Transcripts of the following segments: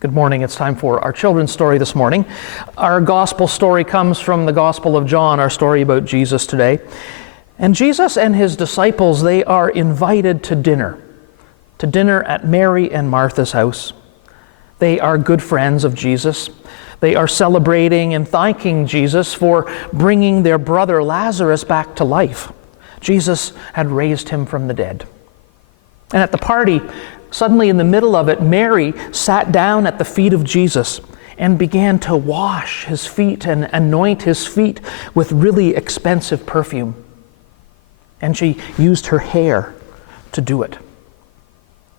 Good morning. It's time for our children's story this morning. Our gospel story comes from the Gospel of John, our story about Jesus today. And Jesus and his disciples, they are invited to dinner at Mary and Martha's house. They are good friends of Jesus. They are celebrating and thanking Jesus for bringing their brother Lazarus back to life. Jesus had raised him from the dead. And at the party, suddenly in the middle of it, Mary sat down at the feet of Jesus and began to wash his feet and anoint his feet with really expensive perfume. And she used her hair to do it.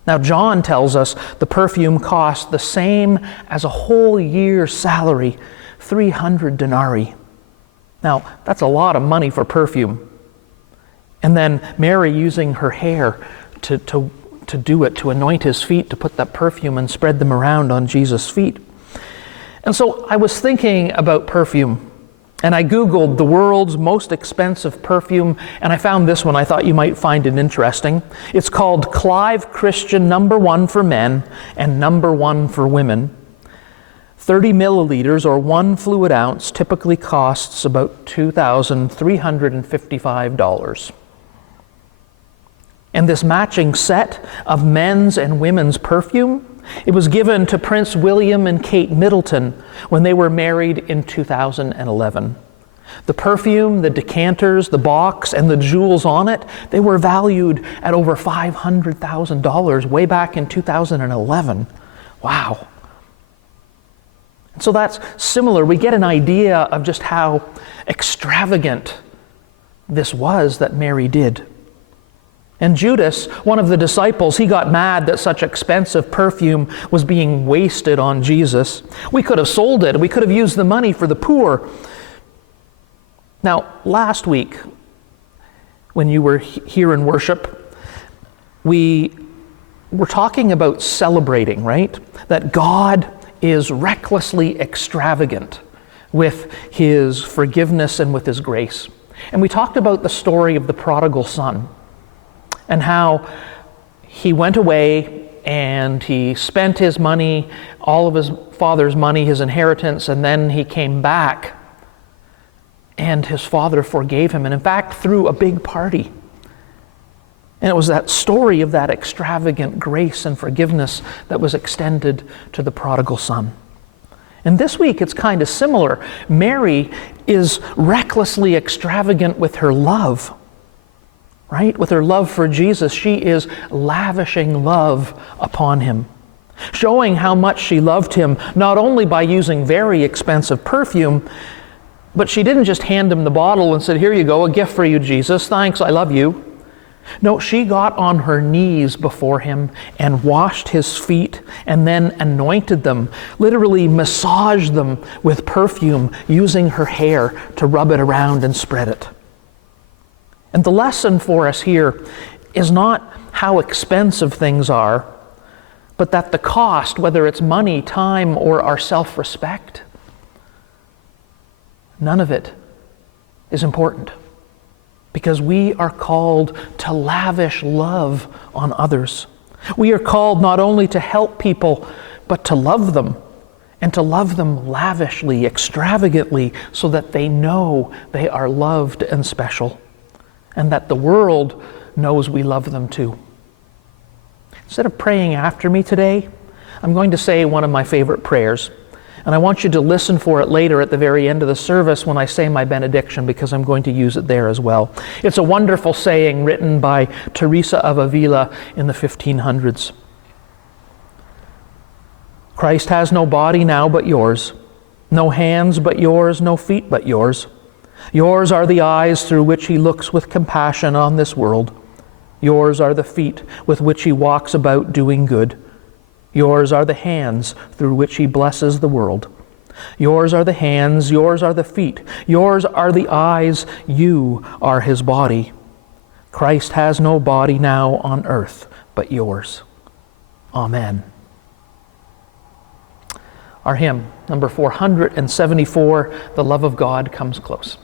Now, John tells us the perfume cost the same as a whole year's salary, 300 denarii. Now, that's a lot of money for perfume. And then Mary using her hair to do it, to anoint his feet, to put that perfume and spread them around on Jesus' feet. And so I was thinking about perfume, and I Googled the world's most expensive perfume, and I found this one. I thought you might find it interesting. It's called Clive Christian #1 for men and #1 for women. 30 milliliters or 1 fluid ounce typically costs about $2,355. And this matching set of men's and women's perfume, it was given to Prince William and Kate Middleton when they were married in 2011. The perfume, the decanters, the box, and the jewels on it, they were valued at over $500,000 way back in 2011. Wow. So that's similar. We get an idea of just how extravagant this was that Mary did. And Judas, one of the disciples, he got mad that such expensive perfume was being wasted on Jesus. We could have sold it. We could have used the money for the poor. Now, last week, when you were here in worship, we were talking about celebrating, right? That God is recklessly extravagant with his forgiveness and with his grace. And we talked about the story of the prodigal son, and how he went away and he spent his money, all of his father's money, his inheritance, and then he came back and his father forgave him, and in fact threw a big party. And it was that story of that extravagant grace and forgiveness that was extended to the prodigal son. And this week it's kind of similar. Mary is recklessly extravagant with her love. Right? With her love for Jesus, she is lavishing love upon him, showing how much she loved him, not only by using very expensive perfume, but she didn't just hand him the bottle and said, "Here you go, a gift for you, Jesus. Thanks, I love you." No, she got on her knees before him and washed his feet and then anointed them, literally massaged them with perfume, using her hair to rub it around and spread it. And the lesson for us here is not how expensive things are, but that the cost, whether it's money, time, or our self-respect, none of it is important, because we are called to lavish love on others. We are called not only to help people, but to love them, and to love them lavishly, extravagantly, so that they know they are loved and special, and that the world knows we love them too. Instead of praying after me today, I'm going to say one of my favorite prayers. And I want you to listen for it later at the very end of the service when I say my benediction, because I'm going to use it there as well. It's a wonderful saying written by Teresa of Avila in the 1500s. Christ has no body now but yours, no hands but yours, no feet but yours. Yours are the eyes through which he looks with compassion on this world. Yours are the feet with which he walks about doing good. Yours are the hands through which he blesses the world. Yours are the hands, yours are the feet, yours are the eyes, you are his body. Christ has no body now on earth but yours. Amen. Our hymn, number 474, The Love of God Comes Close.